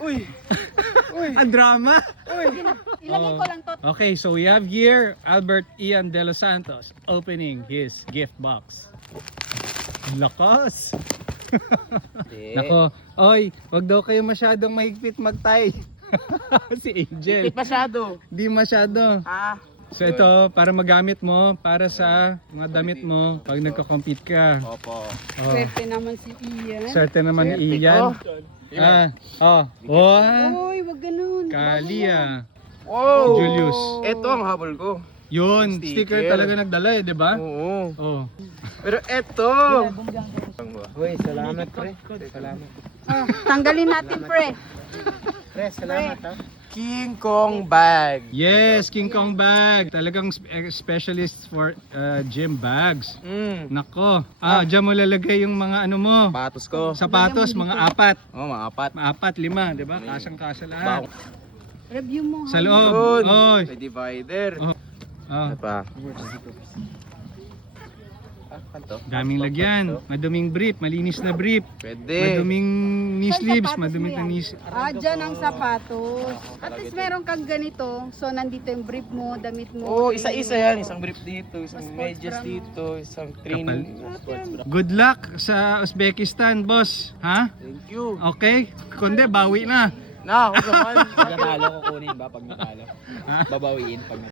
Uy! Uy! Ang drama. Ilagay ko lang to. Okay, so we have here Albert Ian De Los Santos opening his gift box. Lakas. Nako, oy, wag daw kayo masyadong mahigpit mag-tie. Si Angel. Higpit masyado. Di masyado. Ah. So ito, para magamit mo, para sa mga damit mo pag nagko-compete ka. Opo. Oh. Swerte naman si Ian. Swerte naman ni Swerte Ian. ko. Oh. Uy, wag ganun. Kalia. Wow! Julius. Ito ang habol ko. Yun, sticker Sticker. talaga nagdala eh, di ba? Oo. Oh. Pero ito! Uy, salamat pre. Salamat. Oh, tanggalin natin, pre. Pre, salamat ha. King Kong bag. Yes, King Kong bag. Talagang specialist for gym bags. Nako. Diyan mo lalagay yung mga ano mo. Patos ko. Sapatos, mga apat. Oh, mga apat. Apat, lima, di ba? Kasang-kasa lahat. Review mo. Sa ha? loob. Yun. Oy. May divider. Oh. Ano pa? Daming lagyan. Maduming brief, malinis na brief. Pwede. Maduming knee Saan sleeves, sapatos maduming mo na yan? knee. Dyan ang sapatos. At least meron kang ganito. So, nandito yung brief mo, damit mo. Oh, isa-isa yan. Isang brief dito, isang medyas dito, isang training. Good luck sa Uzbekistan, boss. Ha? Thank you. Okay? Kundi, bawi na. Na, ako naman. Pag natalo, kukunin ba pag natalo? Babawiin pag natalo.